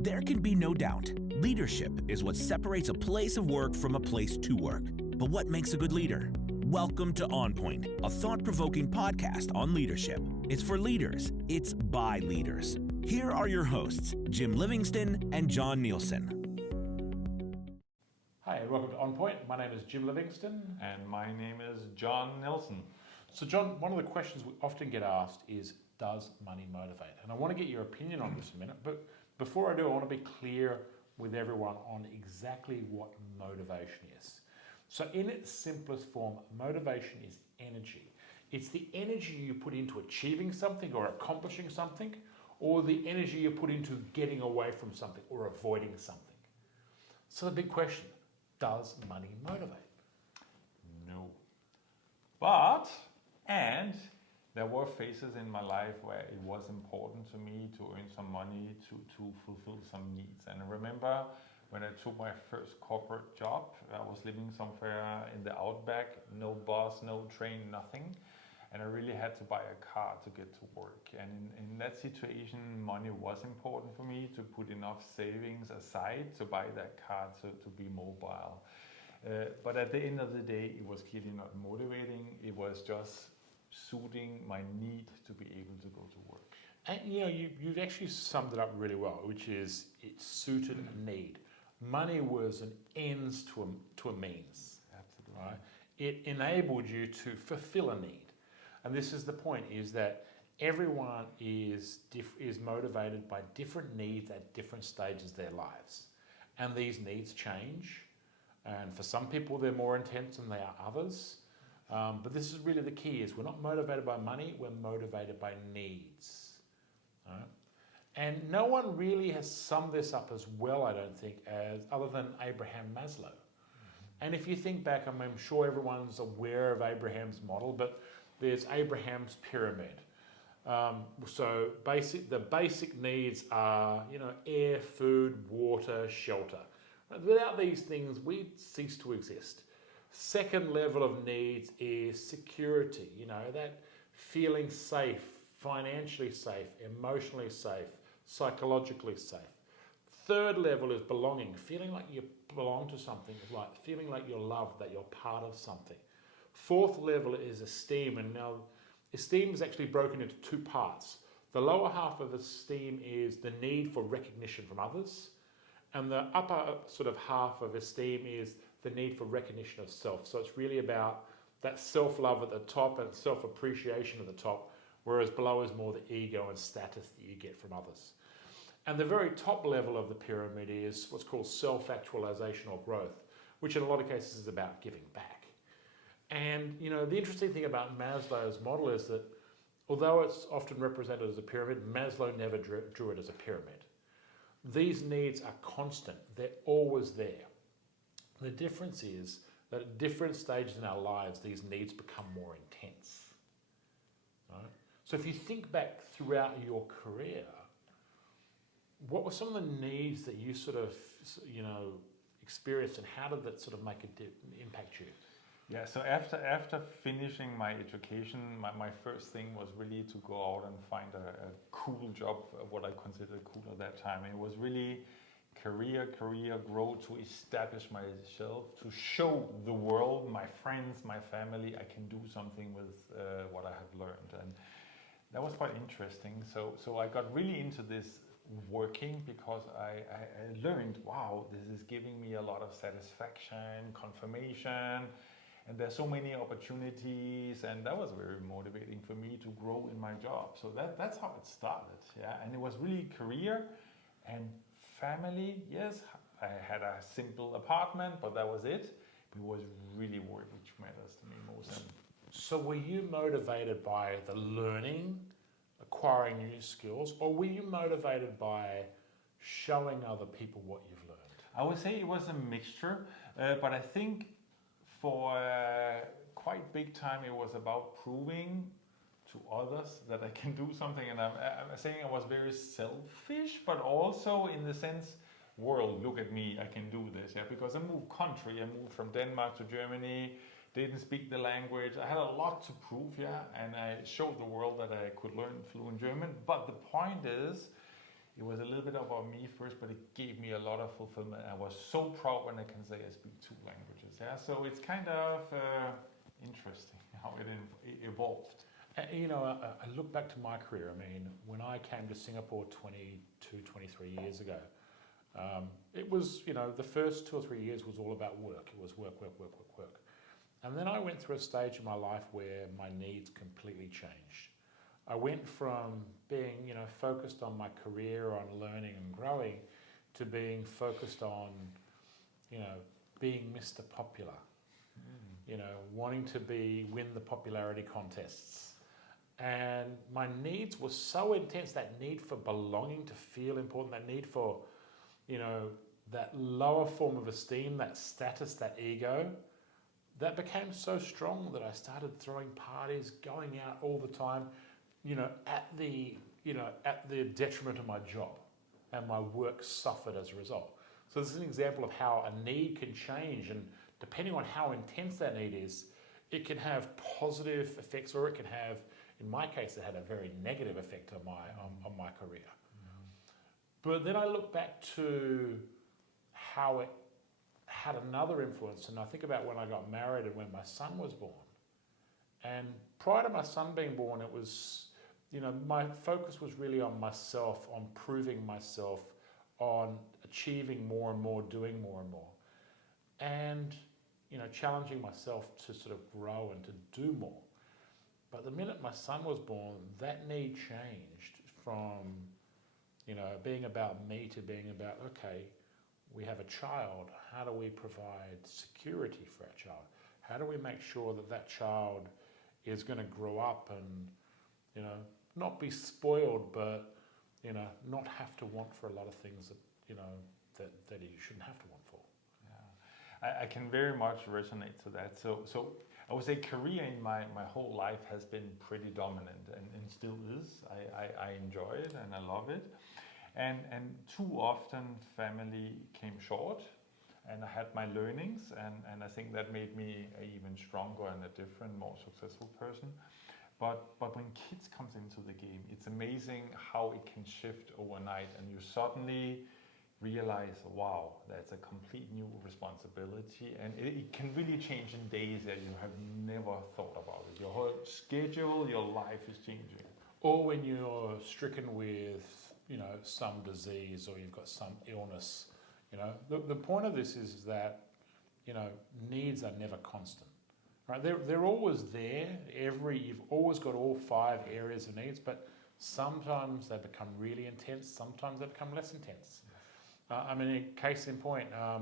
There can be no doubt, leadership is what separates a place of work from a place to work. But what makes a good leader? Welcome to OnPoint, a thought-provoking podcast on leadership. It's for leaders. It's by leaders. Here are your hosts, Jim Livingston and John Nielsen. Hi, welcome to OnPoint. My name is Jim Livingston. And my name is John Nielsen. So John, one of the questions we often get asked is, does money motivate? And I want to get your opinion on this in a minute, but before I do, I want to be clear with everyone on exactly what motivation is. So in its simplest form, motivation is energy. It's the energy you put into achieving something or accomplishing something, or the energy you put into getting away from something or avoiding something. So the big question, does money motivate? No. But, and there were phases in my life where it was important to me to earn some money to fulfill some needs. And I remember when I took my first corporate job, I was living somewhere in the outback, no bus, no train, nothing. And I really had to buy a car to get to work. And in that situation, money was important for me to put enough savings aside to buy that car to be mobile. But at the end of the day, it was clearly not motivating. It was just suiting my need to be able to go to work. And you know, you've actually summed it up really well, which is it suited a need. Money was an ends to a means. Absolutely. Right? It enabled you to fulfill a need. And this is the point, is that everyone is motivated by different needs at different stages of their lives. And these needs change. And for some people, they're more intense than they are others. But this is really the key, is we're not motivated by money, we're motivated by needs. Right? And no one really has summed this up as well, I don't think, as other than Abraham Maslow. Mm-hmm. And if you think back, I'm sure everyone's aware of Abraham's model, but there's Abraham's pyramid. So the basic needs are, air, food, water, shelter. Without these things, we cease to exist. Second level of needs is security, that feeling safe, financially safe, emotionally safe, psychologically safe. Third level is belonging, feeling like you belong to something, like feeling like you're loved, that you're part of something. Fourth level is esteem, and now esteem is actually broken into two parts. The lower half of esteem is the need for recognition from others, and the upper sort of half of esteem is the need for recognition of self. So it's really about that self-love at the top and self-appreciation at the top, whereas below is more the ego and status that you get from others. And the very top level of the pyramid is what's called self-actualization or growth, which in a lot of cases is about giving back. And the interesting thing about Maslow's model is that although it's often represented as a pyramid, Maslow never drew it as a pyramid. These needs are constant, they're always there. The difference is that at different stages in our lives, these needs become more intense. Right? So if you think back throughout your career, what were some of the needs that you sort of, experienced, and how did that sort of impact you? Yeah, so after finishing my education, my first thing was really to go out and find a cool job, what I considered cool at that time. And it was really career, grow, to establish myself, to show the world, my friends, my family, I can do something with what I have learned. And that was quite interesting. So I got really into this working because I learned, wow, this is giving me a lot of satisfaction, confirmation, and there's so many opportunities, and that was very motivating for me to grow in my job. So that's how it started, yeah. And it was really career and family. Yes, I had a simple apartment, but that was it. It was really work which matters to me most. So were you motivated by the learning, acquiring new skills, or were you motivated by showing other people what you've learned? I would say it was a mixture, but I think for quite big time it was about proving to others that I can do something. And I'm saying I was very selfish, but also in the sense, world, look at me, I can do this. Yeah, because I moved country, I moved from Denmark to Germany, didn't speak the language. I had a lot to prove, yeah, and I showed the world that I could learn fluent German. But the point is, it was a little bit about me first, but it gave me a lot of fulfillment. I was so proud when I can say I speak 2 languages. Yeah, so it's kind of interesting how it evolved. I look back to my career. I mean, when I came to Singapore 22, 23 years ago, it was, the first 2 or 3 years was all about work. It was work, work, work, work, work. And then I went through a stage in my life where my needs completely changed. I went from being, focused on my career, on learning and growing, to being focused on, being Mr. Popular. Wanting to win the popularity contests. And my needs were so intense, that need for belonging, to feel important, that need for, that lower form of esteem, that status, that ego, that became so strong that I started throwing parties, going out all the time, at the detriment of my job, and my work suffered as a result. So this is an example of how a need can change, and depending on how intense that need is, it can have positive effects, or it can have, in my case, it had a very negative effect on my career. But then I look back to how it had another influence, and I think about when I got married and when my son was born. And prior to my son being born, it was, my focus was really on myself, on proving myself, on achieving more and more, doing more and more. And, challenging myself to sort of grow and to do more. But the minute my son was born, that need changed from, being about me to being about, okay, we have a child. How do we provide security for our child? How do we make sure that that child is going to grow up and, not be spoiled, but, not have to want for a lot of things that, that he shouldn't have to want for? I can very much resonate to that. So I would say career in my whole life has been pretty dominant, and still is. I enjoy it and I love it. And too often family came short, and I had my learnings, and I think that made me an even stronger and a different, more successful person. But when kids comes into the game, it's amazing how it can shift overnight, and you suddenly realize, wow, that's a complete new responsibility, and it can really change in days that you have never thought about it. Your whole schedule, your life is changing. Or when you're stricken with, some disease, or you've got some illness, the point of this is that, needs are never constant, right? They're always there. You've always got all 5 areas of needs, but sometimes they become really intense. Sometimes they become less intense. Case in point, a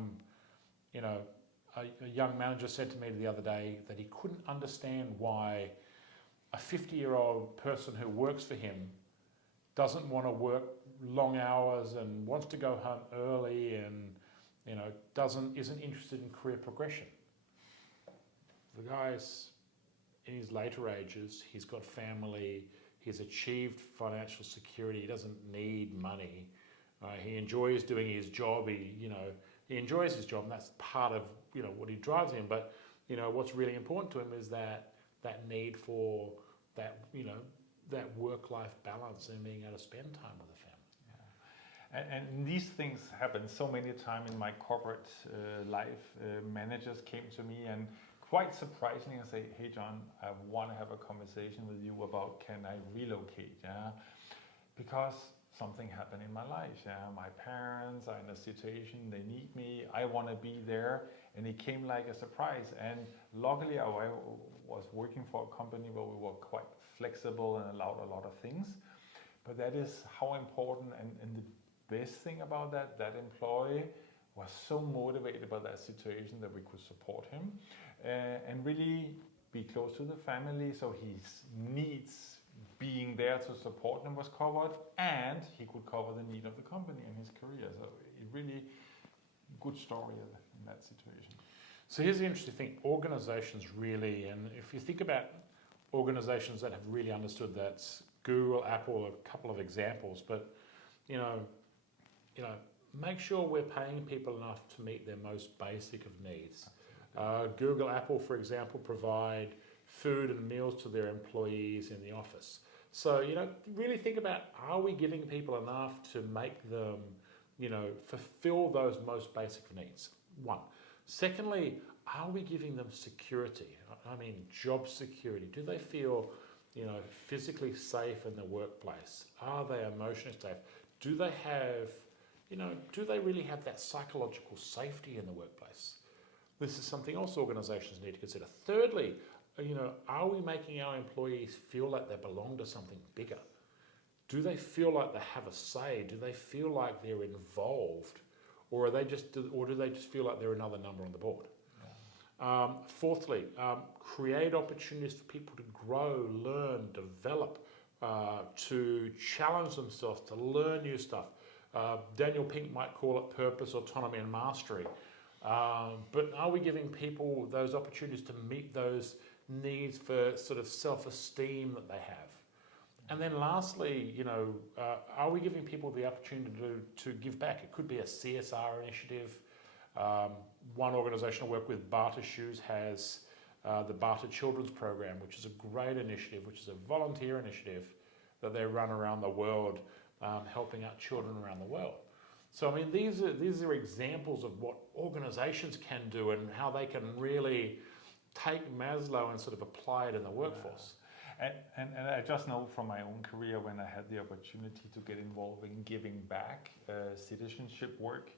young manager said to me the other day that he couldn't understand why a 50-year-old person who works for him doesn't want to work long hours and wants to go home early, and isn't interested in career progression. The guy's in his later ages. He's got family. He's achieved financial security. He doesn't need money. He enjoys doing his job. He enjoys his job, and that's part of what he drives him. But what's really important to him is that need for that that work-life balance and being able to spend time with the family. Yeah. And these things happen so many times in my corporate life. Managers came to me and quite surprisingly say, "Hey John, I want to have a conversation with you about can I relocate?" Yeah, because something happened in my life. Yeah, my parents are in a situation, they need me, I want to be there, and it came like a surprise. And luckily I was working for a company where we were quite flexible and allowed a lot of things. But that is how important, and the best thing about that employee was so motivated by that situation that we could support him and really be close to the family, so his needs being there to support them was covered, and he could cover the need of the company and his career. So it really good story in that situation. So here's the interesting thing. Organizations really, and if you think about organizations that have really understood that, Google, Apple, a couple of examples, but make sure we're paying people enough to meet their most basic of needs. Google, Apple, for example, provide food and meals to their employees in the office. So, really think about, are we giving people enough to make them, fulfill those most basic needs? One. Secondly, are we giving them security? I mean, job security. Do they feel, physically safe in the workplace? Are they emotionally safe? Do they have, do they really have that psychological safety in the workplace? This is something else organizations need to consider. Thirdly, are we making our employees feel like they belong to something bigger? Do they feel like they have a say? Do they feel like they're involved? Or do they just feel like they're another number on the board? Yeah. Fourthly, create opportunities for people to grow, learn, develop, to challenge themselves, to learn new stuff. Daniel Pink might call it purpose, autonomy, and mastery. But are we giving people those opportunities to meet those needs for sort of self-esteem that they have? And then lastly, are we giving people the opportunity to give back? It could be a CSR initiative. One organisation I work with, Barter Shoes, has the Barter Children's Program, which is a great initiative, which is a volunteer initiative that they run around the world, helping out children around the world. So, I mean, these are examples of what organisations can do and how they can really take Maslow and sort of apply it in the workforce. And I just know from my own career, when I had the opportunity to get involved in giving back citizenship work,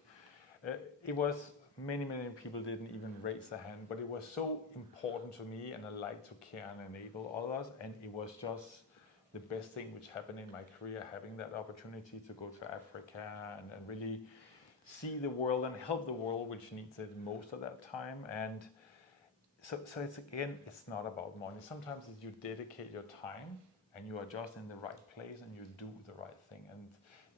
it was many people didn't even raise their hand, but it was so important to me, and I like to care and enable others, and it was just the best thing which happened in my career, having that opportunity to go to Africa and really see the world and help the world which needs it most of that time. And so it's not about money. Sometimes you dedicate your time and you are just in the right place and you do the right thing. And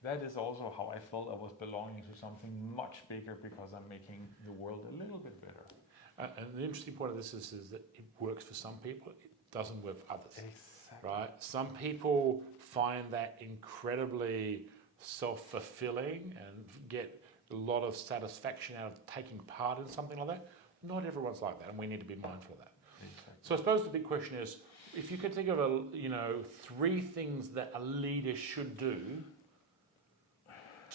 that is also how I felt I was belonging to something much bigger, because I'm making the world a little bit better. And the interesting point of this is that it works for some people, it doesn't work for others. Exactly. Right? Some people find that incredibly self-fulfilling and get a lot of satisfaction out of taking part in something like that. Not everyone's like that, and we need to be mindful of that. Exactly. So I suppose the big question is, if you could think of 3 things that a leader should do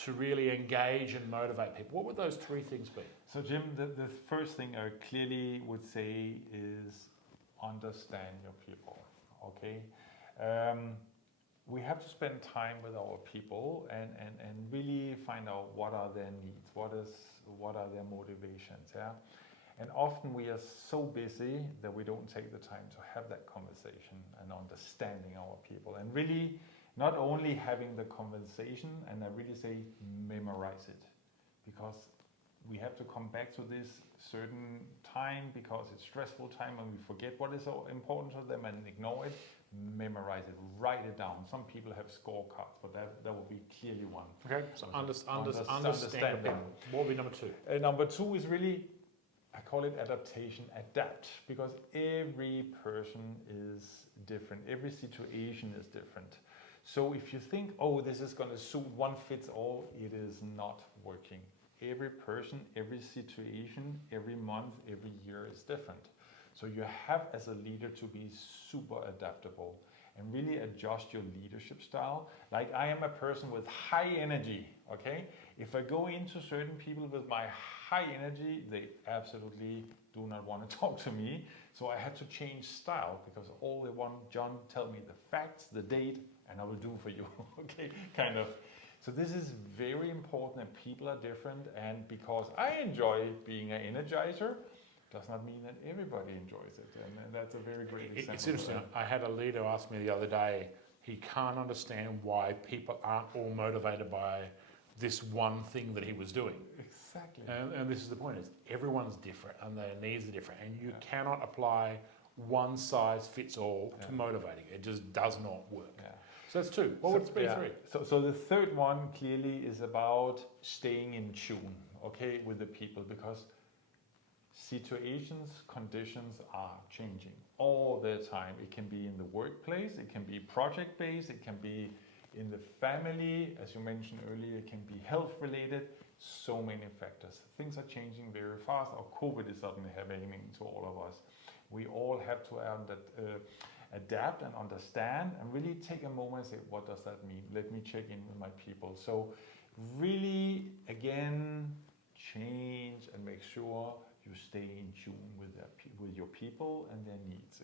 to really engage and motivate people, what would those 3 things be? So Jim, the first thing I clearly would say is understand your people, okay? We have to spend time with our people and really find out what are their needs, what are their motivations, yeah? And often we are so busy that we don't take the time to have that conversation and understanding our people, and really not only having the conversation, and I really say memorize it, because we have to come back to this certain time because it's stressful time and we forget what is so important to them and ignore it. Memorize it, write it down. Some people have scorecards, but that will be clearly one. Okay, so understand them. What will be number 2? Number 2 is really, I call it adaptation, adapt, because every person is different. Every situation is different. So if you think, oh, this is going to suit one fits all, it is not working. Every person, every situation, every month, every year is different. So you have, as a leader, to be super adaptable and really adjust your leadership style. Like, I am a person with high energy, okay? If I go into certain people with my high energy, they absolutely do not want to talk to me. So I had to change style, because all they want, John, tell me the facts, the date, and I will do for you, okay, kind of. So this is very important, that people are different, and because I enjoy being an energizer, does not mean that everybody enjoys it, and that's a very great example. It's interesting. I had a leader ask me the other day, he can't understand why people aren't all motivated by this one thing that he was doing. Exactly. And this is the point, is everyone's different and their needs are different, and you cannot apply one size fits all to motivating. It just does not work. Yeah. So that's 2. What would be 3? So the third one clearly is about staying in tune, okay, with the people, because situations, conditions are changing all the time. It can be in the workplace, it can be project-based, it can be in the family, as you mentioned earlier, it can be health-related, so many factors. Things are changing very fast, or COVID is suddenly happening to all of us. We all have to adapt and understand and really take a moment and say, what does that mean? Let me check in with my people. So really, again, change and make sure you stay in tune with your people and their needs.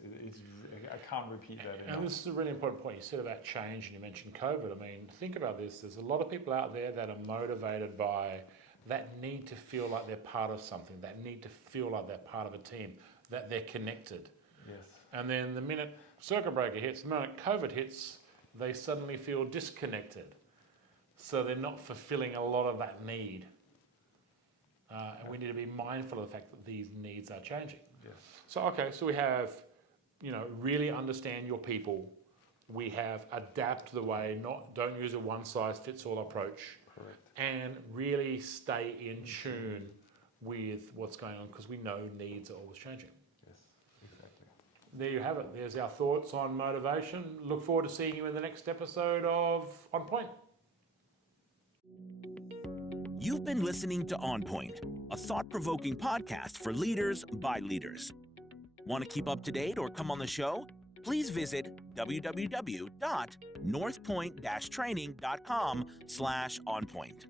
I can't repeat that enough. And this is a really important point. You said about change and you mentioned COVID. I mean, think about this. There's a lot of people out there that are motivated by that need to feel like they're part of something, that need to feel like they're part of a team, that they're connected. Yes. And then the minute circuit breaker hits, the minute COVID hits, they suddenly feel disconnected. So they're not fulfilling a lot of that need. And we need to be mindful of the fact that these needs are changing. Yes. So we have, really understand your people. We have adapt the way, don't use a one-size-fits-all approach. Correct. And really stay in tune with what's going on, because we know needs are always changing. Yes, exactly. There you have it. There's our thoughts on motivation. Look forward to seeing you in the next episode of On Point. You've been listening to OnPoint, a thought-provoking podcast for leaders by leaders. Want to keep up to date or come on the show? Please visit www.northpoint-training.com/onpoint.